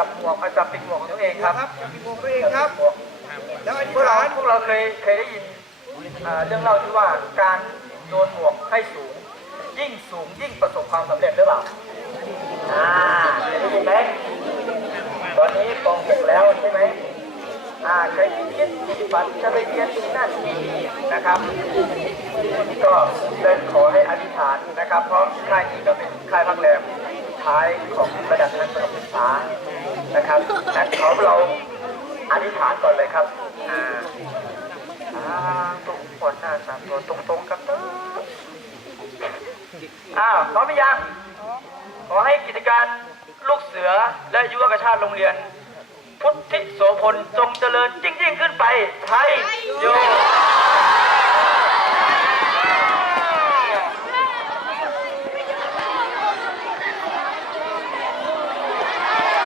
จับหมวกเอาจับปิดหมวกของตัวเองครับครับจะมีวงตัวเองครับหมวกแล้วอธิพวษกเราฐานพวกเราเคยเคยได้ยินอ่าเรื่องเล่าที่ว่าการโยนหมวกให้สูง ยิ่งสูงยิ่งประสบความสำเร็จหรือเปล่าอ่าเคยได้ยินไหมตอนนี้ปองหกแล้วใช่ไหมอ่าเคยคิดที่ฝันจะไปเรียนที่นั่นที่นี่นะครับ ก็ได้ขอให้อธิษฐานนะครับ เพราะค่ายนี้ก็เป็นค่ายพักแรม ท้ายของระดับชั้นประถมศึกษานะครับแต่ขอเราอธิษฐานก่อนเลยครับอ่าตรงขวหน้าสามตัวตรงๆครับอ้าวพร้อมหรือยังขอให้กิจการลูกเสือและยุวกชาติโรงเรียน พุทธิโสพลจงเจริญยิ่งยิ่งขึ้นไปไทยโย